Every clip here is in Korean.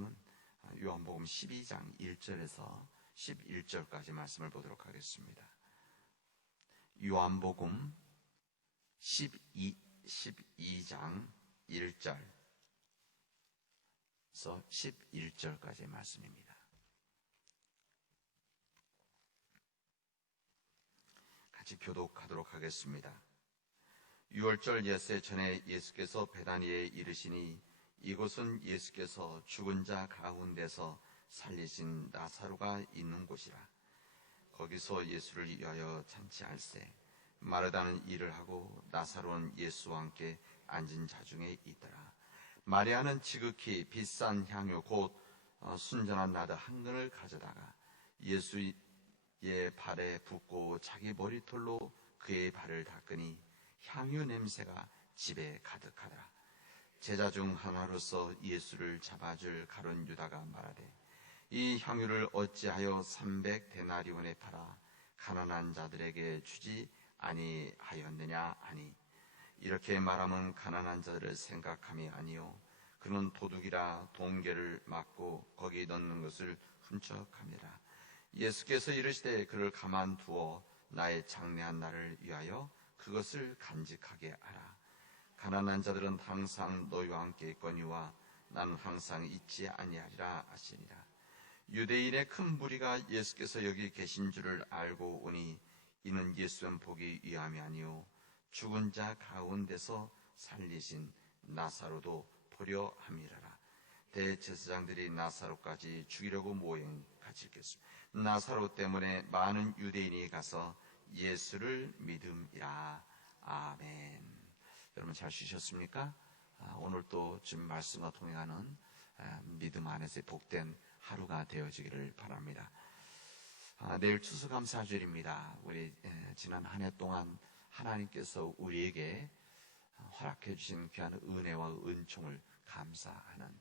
말씀은 요한복음 12장 1절에서 11절까지 말씀을 보도록 하겠습니다. 요한복음 12장 1절에서 11절까지의 말씀입니다. 같이 교독하도록 하겠습니다. 6월절 엿새 전에 예수께서 베다니에 이르시니 이곳은 예수께서 죽은 자 가운데서 살리신 나사로가 있는 곳이라. 거기서 예수를 위하여 잔치할세 마르다는 일을 하고 나사로는 예수와 함께 앉은 자 중에 있더라. 마리아는 지극히 비싼 향유 곧 순전한 나드 한 근을 가져다가 예수의 발에 붓고 자기 머리털로 그의 발을 닦으니 향유 냄새가 집에 가득하더라. 제자 중 하나로서 예수를 잡아줄 가룟 유다가 말하되 이 향유를 어찌하여 300데나리온에 팔아 가난한 자들에게 주지 아니하였느냐 하니, 이렇게 말하면 가난한 자들을 생각함이 아니요 그는 도둑이라 동계를 막고 거기 넣는 것을 훔쳐갑니다. 예수께서 이르시되 그를 가만두어 나의 장래한 날을 위하여 그것을 간직하게 하라. 가난한 자들은 항상 너희와 함께 있거니와 나는 항상 있지 아니하리라 하시니라. 유대인의 큰 무리가 예수께서 여기 계신 줄을 알고 오니 이는 예수는 보기 위함이 아니요 죽은 자 가운데서 살리신 나사로도 보려 함이라라. 대제사장들이 나사로까지 죽이려고 모행 같이 읽겠습니다. 나사로 때문에 많은 유대인이 가서 예수를 믿음이라. 아멘. 여러분 잘 쉬셨습니까? 오늘 또 지금 말씀과 통행하는 믿음 안에서의 복된 하루가 되어지기를 바랍니다. 내일 추수감사주일입니다. 우리 지난 한 해 동안 하나님께서 우리에게 허락해 주신 귀한 은혜와 은총을 감사하는,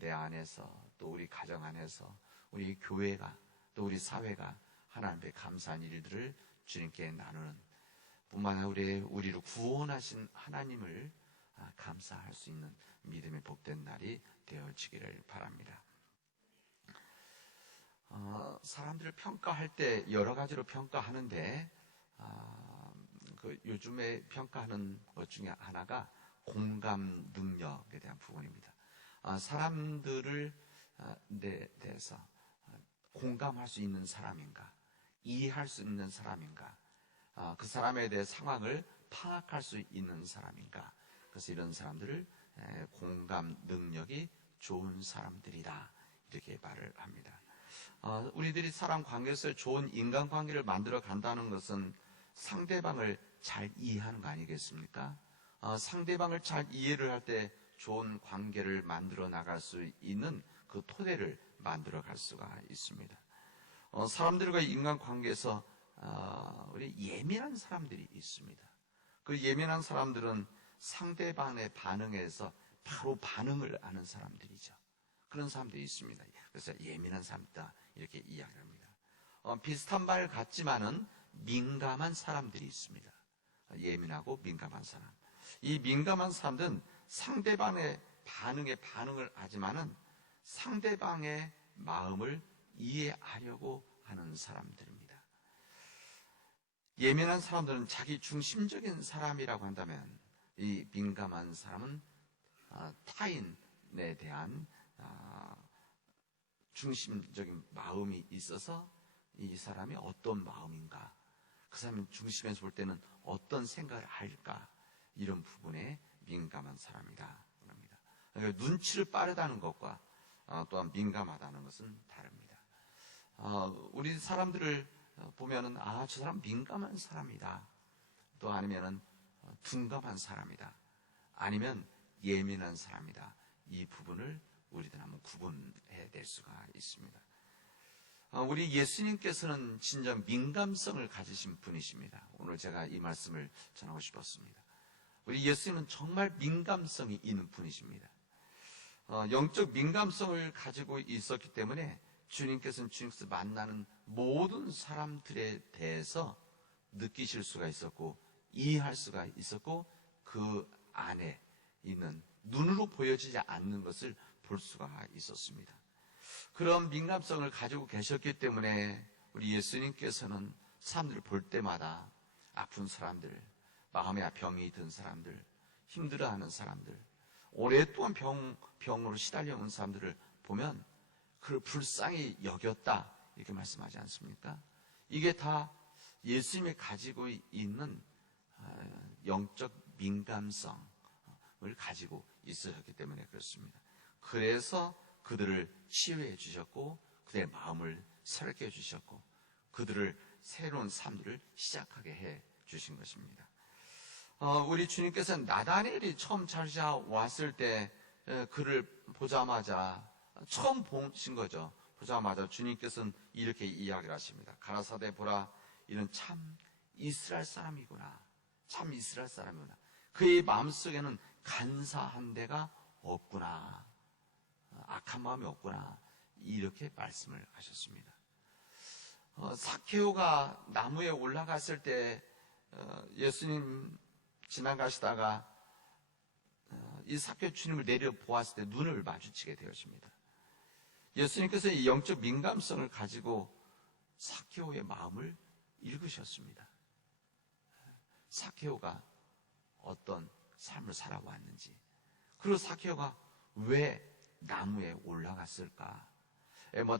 내 안에서 또 우리 가정 안에서 우리 교회가 또 우리 사회가 하나님께 감사한 일들을 주님께 나누는, 뿐만 아니라 우리를 구원하신 하나님을 감사할 수 있는 믿음의 복된 날이 되어지기를 바랍니다. 사람들을 평가할 때 여러 가지로 평가하는데 요즘에 평가하는 것 중에 하나가 공감 능력에 대한 부분입니다. 사람들을 대해서 공감할 수 있는 사람인가, 이해할 수 있는 사람인가, 그 사람에 대해 상황을 파악할 수 있는 사람인가. 그래서 이런 사람들을 공감 능력이 좋은 사람들이다 이렇게 말을 합니다. 우리들이 사람 관계에서 좋은 인간관계를 만들어 간다는 것은 상대방을 잘 이해하는 거 아니겠습니까? 상대방을 잘 이해를 할 때 좋은 관계를 만들어 나갈 수 있는 그 토대를 만들어 갈 수가 있습니다. 사람들과 인간관계에서 우리 예민한 사람들이 있습니다. 그 예민한 사람들은 상대방의 반응에서 바로 반응을 하는 사람들이죠. 그런 사람들이 있습니다. 그래서 예민한 사람이다 이렇게 이야기합니다. 비슷한 말 같지만은 민감한 사람들이 있습니다. 예민하고 민감한 사람. 이 민감한 사람들은 상대방의 반응에 반응을 하지만은 상대방의 마음을 이해하려고 하는 사람들입니다. 예민한 사람들은 자기 중심적인 사람이라고 한다면, 이 민감한 사람은 타인에 대한 중심적인 마음이 있어서 이 사람이 어떤 마음인가, 그 사람의 중심에서 볼 때는 어떤 생각을 할까, 이런 부분에 민감한 사람이다 합니다. 그러니까 눈치를 빠르다는 것과 또한 민감하다는 것은 다릅니다. 우리 사람들을 보면은 저 사람 민감한 사람이다, 또 아니면은 둔감한 사람이다, 아니면 예민한 사람이다, 이 부분을 우리들 한번 구분해 낼 수가 있습니다. 우리 예수님께서는 진정 민감성을 가지신 분이십니다. 오늘 제가 이 말씀을 전하고 싶었습니다. 우리 예수님은 정말 민감성이 있는 분이십니다. 영적 민감성을 가지고 있었기 때문에 주님께서 만나는 모든 사람들에 대해서 느끼실 수가 있었고 이해할 수가 있었고, 그 안에 있는 눈으로 보여지지 않는 것을 볼 수가 있었습니다. 그런 민감성을 가지고 계셨기 때문에 우리 예수님께서는 사람들을 볼 때마다 아픈 사람들, 마음에 병이 든 사람들, 힘들어하는 사람들, 오랫동안 병으로 시달려온 사람들을 보면 그를 불쌍히 여겼다 이렇게 말씀하지 않습니까? 이게 다 예수님이 가지고 있는 영적 민감성을 가지고 있으셨기 때문에 그렇습니다. 그래서 그들을 치유해 주셨고 그들의 마음을 새롭게 해주셨고 그들을 새로운 삶들을 시작하게 해 주신 것입니다. 우리 주님께서는 나다니엘이 처음 찾아왔을 때 그를 보자마자 처음 보신 거죠. 보자마자 주님께서는 이렇게 이야기를 하십니다. 가라사대 보라, 이는 참 이스라엘 사람이구나. 참 이스라엘 사람이구나. 그의 마음속에는 간사한 데가 없구나. 악한 마음이 없구나. 이렇게 말씀을 하셨습니다. 삭개오가 나무에 올라갔을 때 예수님 지나가시다가 이 삭개오 주님을 내려보았을 때 눈을 마주치게 되었습니다. 예수님께서 이 영적 민감성을 가지고 삭개오의 마음을 읽으셨습니다. 삭개오가 어떤 삶을 살아왔는지, 그리고 삭개오가 왜 나무에 올라갔을까?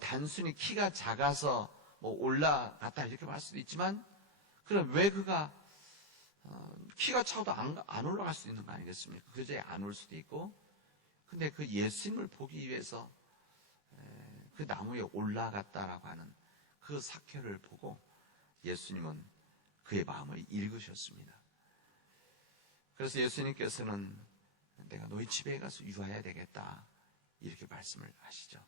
단순히 키가 작아서 올라갔다 이렇게 말 수도 있지만, 그럼 왜 그가 키가 작아도 안 올라갈 수 있는 거 아니겠습니까? 그 자리에 안 올 수도 있고, 근데 그 예수님을 보기 위해서 그 나무에 올라갔다라고 하는 그 삭개오를 보고 예수님은 그의 마음을 읽으셨습니다. 그래서 예수님께서는 내가 너희 집에 가서 유하해야 되겠다 이렇게 말씀을 하시죠.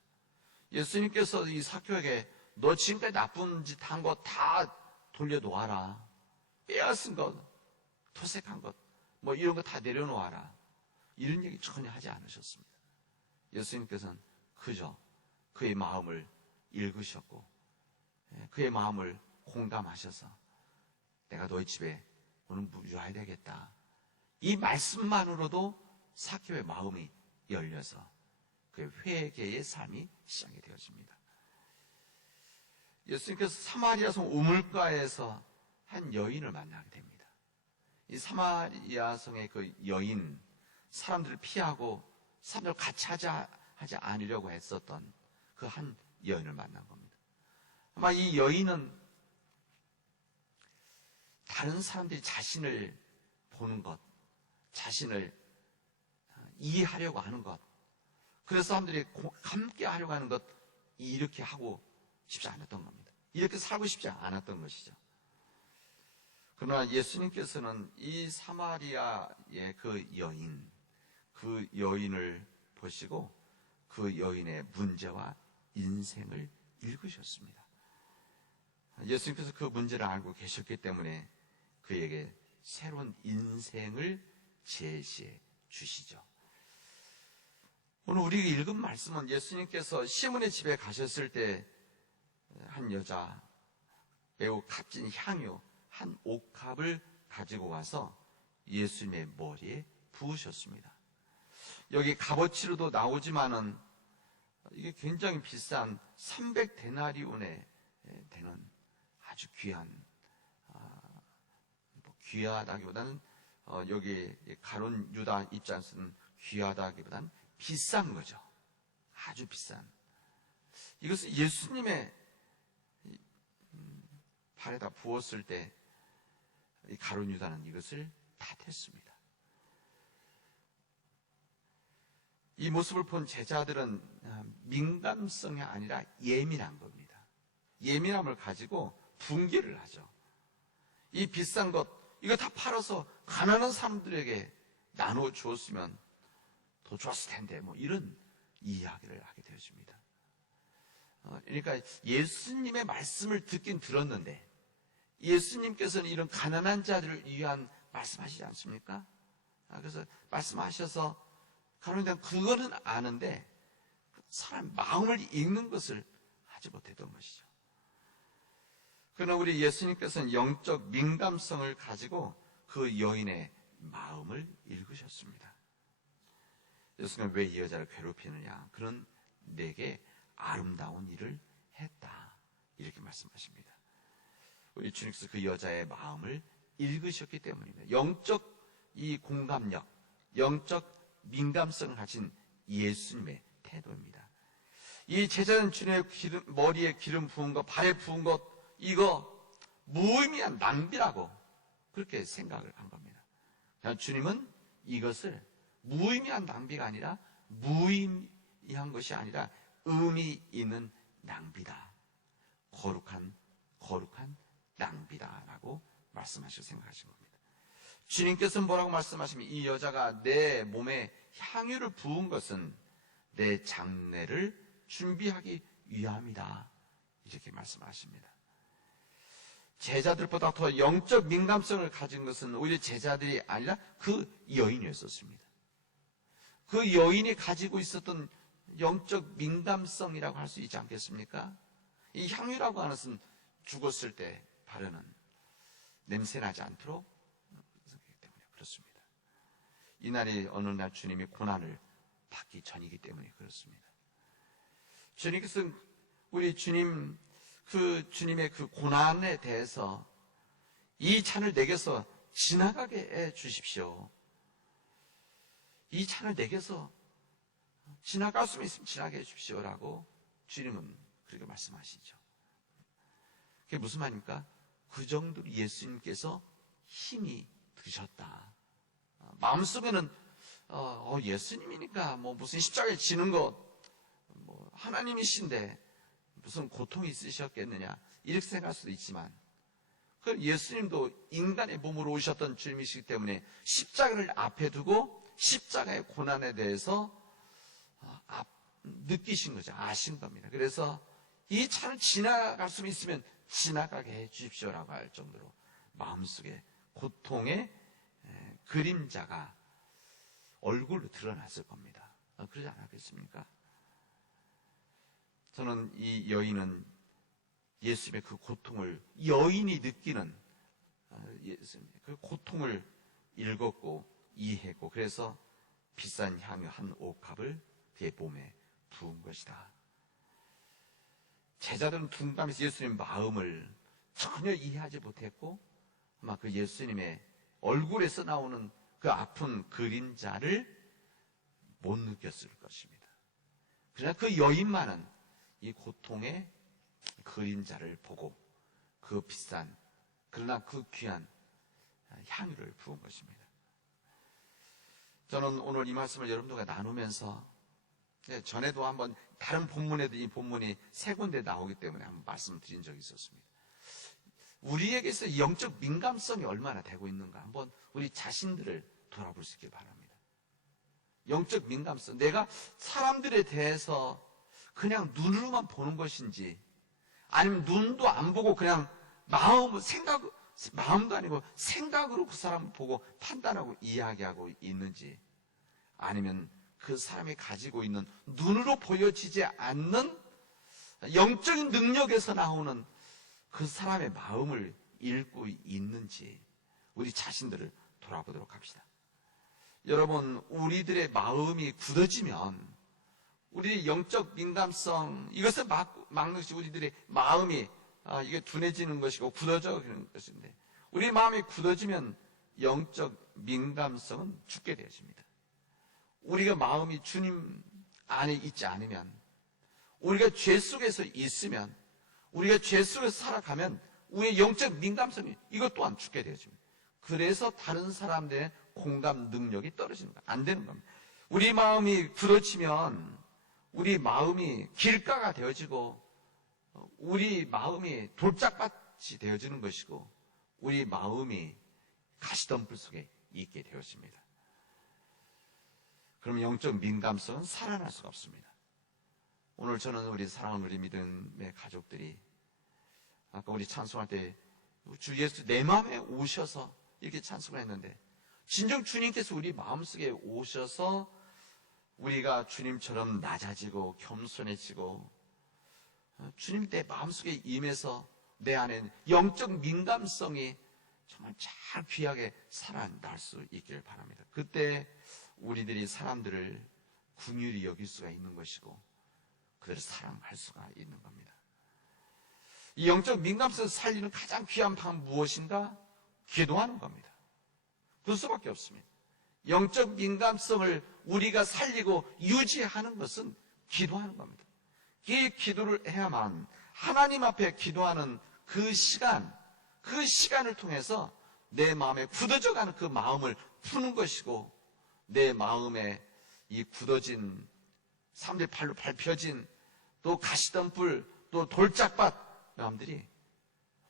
예수님께서 이 삭개오에게 너 지금까지 나쁜 짓 한 거 다 돌려놓아라. 빼앗은 것, 토색한 것, 이런 거 다 내려놓아라. 이런 얘기 전혀 하지 않으셨습니다. 예수님께서는 그저 그의 마음을 읽으셨고 그의 마음을 공감하셔서 내가 너희 집에 오늘 유하해야 되겠다. 이 말씀만으로도 삭개오의 마음이 열려서 그의 회개의 삶이 시작이 되어집니다. 예수님께서 사마리아성 우물가에서 한 여인을 만나게 됩니다. 이 사마리아성의 그 여인, 사람들을 피하고 사람들을 같이 하지 않으려고 했었던 그 한 여인을 만난 겁니다. 아마 이 여인은 다른 사람들이 자신을 보는 것, 자신을 이해하려고 하는 것, 그래서 사람들이 함께 하려고 하는 것, 이렇게 하고 싶지 않았던 겁니다. 이렇게 살고 싶지 않았던 것이죠. 그러나 예수님께서는 이 사마리아의 그 여인을 보시고 그 여인의 문제와 인생을 읽으셨습니다. 예수님께서 그 문제를 알고 계셨기 때문에 그에게 새로운 인생을 제시해 주시죠. 오늘 우리가 읽은 말씀은 예수님께서 시몬의 집에 가셨을 때 한 여자, 매우 값진 향유 한 옥합을 가지고 와서 예수님의 머리에 부으셨습니다. 여기 값어치로도 나오지만은 이게 굉장히 비싼 300데나리온에 되는 아주 귀하다기보다는 여기 가룟 유다 입장에서는 귀하다기보다는 비싼 거죠. 아주 비싼. 이것을 예수님의 발에다 부었을 때 이 가룟 유다는 이것을 다 텄습니다. 이 모습을 본 제자들은 민감성이 아니라 예민한 겁니다. 예민함을 가지고 분개를 하죠. 이 비싼 것, 이거 다 팔아서 가난한 사람들에게 나눠 주었으면 더 좋았을 텐데, 이런 이야기를 하게 되어집니다. 그러니까 예수님의 말씀을 듣긴 들었는데, 예수님께서는 이런 가난한 자들을 위한 말씀하시지 않습니까? 그래서 말씀하셔서 가난한 그거는 아는데 사람 마음을 읽는 것을 하지 못했던 것이죠. 그러나 우리 예수님께서는 영적 민감성을 가지고 그 여인의 마음을 읽으셨습니다. 예수님은 왜 이 여자를 괴롭히느냐? 그는 내게 아름다운 일을 했다. 이렇게 말씀하십니다. 우리 주님께서 그 여자의 마음을 읽으셨기 때문입니다. 영적 이 공감력, 영적 민감성을 가진 예수님의 태도입니다. 이 제자는 주님의 머리에 기름 부은 것, 발에 부은 것, 이거 무의미한 낭비라고 그렇게 생각을 한 겁니다. 주님은 이것을 무의미한 낭비가 아니라 무의미한 것이 아니라 의미 있는 낭비다. 거룩한 낭비다라고 말씀하시고 생각하신 겁니다. 주님께서는 뭐라고 말씀하시면 이 여자가 내 몸에 향유를 부은 것은 내 장례를 준비하기 위함이다. 이렇게 말씀하십니다. 제자들보다 더 영적 민감성을 가진 것은 오히려 제자들이 아니라 그 여인이었었습니다. 그 여인이 가지고 있었던 영적 민감성이라고 할 수 있지 않겠습니까? 이 향유라고 하는 것은 죽었을 때 바르는 냄새나지 않도록 그렇기 때문에 그렇습니다. 이날이 어느 날 주님이 고난을 받기 전이기 때문에 그렇습니다. 주님께서 우리 주님의 그 고난에 대해서 이 찬을 내게서 지나가게 해 주십시오. 이 찬을 내게서 지나갈 수 있으면 지나게 해 주십시오라고 주님은 그렇게 말씀하시죠. 그게 무슨 말입니까? 그 정도로 예수님께서 힘이 드셨다. 마음속에는 예수님이니까 무슨 십자가에 지는 것 하나님이신데 무슨 고통이 있으셨겠느냐 이렇게 생각할 수도 있지만 예수님도 인간의 몸으로 오셨던 주님이시기 때문에 십자가를 앞에 두고 십자가의 고난에 대해서 느끼신 거죠. 아신 겁니다. 그래서 이 차를 지나갈 수 있으면 지나가게 해 주십시오라고 할 정도로 마음속에 고통의 그림자가 얼굴로 드러났을 겁니다. 그러지 않았겠습니까? 저는 이 여인은 예수님의 그 고통을 여인이 느끼는 그 고통을 읽었고 이해했고 그래서 비싼 향유 한 옥합을 그의 몸에 부은 것이다. 제자들은 둔감해서 예수님 마음을 전혀 이해하지 못했고 아마 그 예수님의 얼굴에서 나오는 그 아픈 그림자를 못 느꼈을 것입니다. 그러나 그 여인만은 이 고통의 그림자를 보고 그 비싼 그러나 그 귀한 향유를 부은 것입니다. 저는 오늘 이 말씀을 여러분들과 나누면서 전에도 한번 다른 본문에도 이 본문이 세 군데 나오기 때문에 한번 말씀드린 적이 있었습니다. 우리에게서 영적 민감성이 얼마나 되고 있는가 한번 우리 자신들을 돌아볼 수 있길 바랍니다. 영적 민감성, 내가 사람들에 대해서 그냥 눈으로만 보는 것인지 아니면 눈도 안 보고 그냥 마음도 아니고 생각으로 그 사람을 보고 판단하고 이야기하고 있는지 아니면 그 사람이 가지고 있는 눈으로 보여지지 않는 영적인 능력에서 나오는 그 사람의 마음을 읽고 있는지 우리 자신들을 돌아보도록 합시다. 여러분, 우리들의 마음이 굳어지면 우리의 영적 민감성 이것을 막는 것이 우리들의 마음이 이게 둔해지는 것이고 굳어지는 것인데 우리 마음이 굳어지면 영적 민감성은 죽게 되어집니다. 우리가 마음이 주님 안에 있지 않으면 우리가 죄 속에서 있으면 우리가 죄 속에서 살아가면 우리의 영적 민감성이 이것 또한 죽게 되어집니다. 그래서 다른 사람들의 공감 능력이 떨어지는 거예요. 안 되는 겁니다. 우리 마음이 굳어지면 우리 마음이 길가가 되어지고 우리 마음이 돌짝밭이 되어지는 것이고 우리 마음이 가시덤불 속에 있게 되었습니다. 그럼 영적 민감성은 살아날 수가 없습니다. 오늘 저는 우리 사랑하는 우리 믿음의 가족들이 아까 우리 찬송할 때 주 예수 내 마음에 오셔서 이렇게 찬송을 했는데 진정 주님께서 우리 마음속에 오셔서 우리가 주님처럼 낮아지고 겸손해지고 주님 내 마음속에 임해서 내 안에 영적 민감성이 정말 잘 귀하게 살아날 수 있기를 바랍니다. 그때 우리들이 사람들을 긍휼히 여길 수가 있는 것이고 그들을 사랑할 수가 있는 겁니다. 이 영적 민감성을 살리는 가장 귀한 방법은 무엇인가? 기도하는 겁니다. 그 수밖에 없습니다. 영적 민감성을 우리가 살리고 유지하는 것은 기도하는 겁니다. 이 기도를 해야만 하나님 앞에 기도하는 그 시간을 통해서 내 마음에 굳어져가는 그 마음을 푸는 것이고, 내 마음에 이 굳어진 사람들의 발로 밟혀진 또 가시덤불 또 돌짝밭 마음들이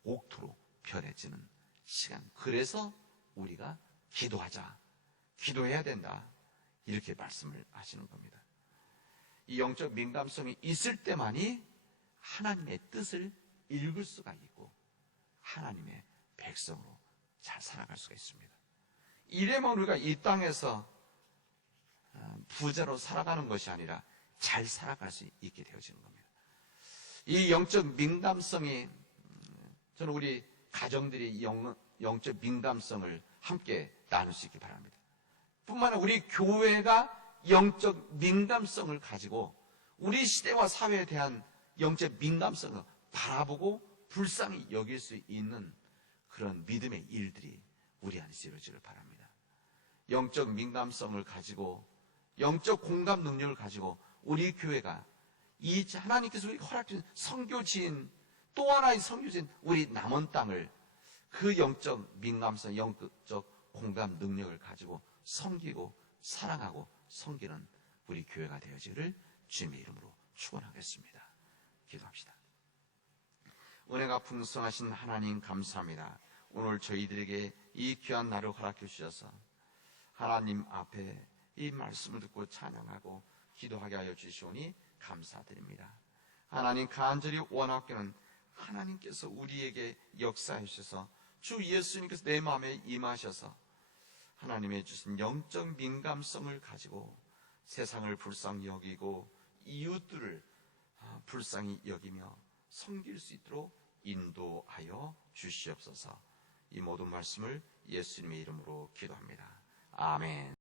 옥토로 변해지는 시간. 그래서 우리가 기도하자, 기도해야 된다, 이렇게 말씀을 하시는 겁니다. 이 영적 민감성이 있을 때만이 하나님의 뜻을 읽을 수가 있고 하나님의 백성으로 잘 살아갈 수가 있습니다. 이래만 우리가 이 땅에서 부자로 살아가는 것이 아니라 잘 살아갈 수 있게 되어지는 겁니다. 이 영적 민감성이, 저는 우리 가정들이 영적 민감성을 함께 나눌 수 있기 바랍니다. 뿐만 아니라 우리 교회가 영적 민감성을 가지고 우리 시대와 사회에 대한 영적 민감성을 바라보고 불쌍히 여길 수 있는 그런 믿음의 일들이 우리 안에서 이루어지길 바랍니다. 영적 민감성을 가지고 영적 공감 능력을 가지고 우리 교회가 이 하나님께서 우리 허락해 주신 선교지인, 또 하나의 선교지인 우리 남원 땅을 그 영적 민감성, 영적 공감 능력을 가지고 섬기고 사랑하고 섬기는 우리 교회가 되어지기를 주님의 이름으로 축원하겠습니다. 기도합시다. 은혜가 풍성하신 하나님 감사합니다. 오늘 저희들에게 이 귀한 날을 허락해 주셔서 하나님 앞에 이 말씀을 듣고 찬양하고 기도하게 하여 주시오니 감사드립니다. 하나님, 간절히 원하옵기는 하나님께서 우리에게 역사해 주셔서 주 예수님께서 내 마음에 임하셔서 하나님의 주신 영적 민감성을 가지고 세상을 불쌍히 여기고 이웃들을 불쌍히 여기며 섬길 수 있도록 인도하여 주시옵소서. 이 모든 말씀을 예수님의 이름으로 기도합니다. 아멘.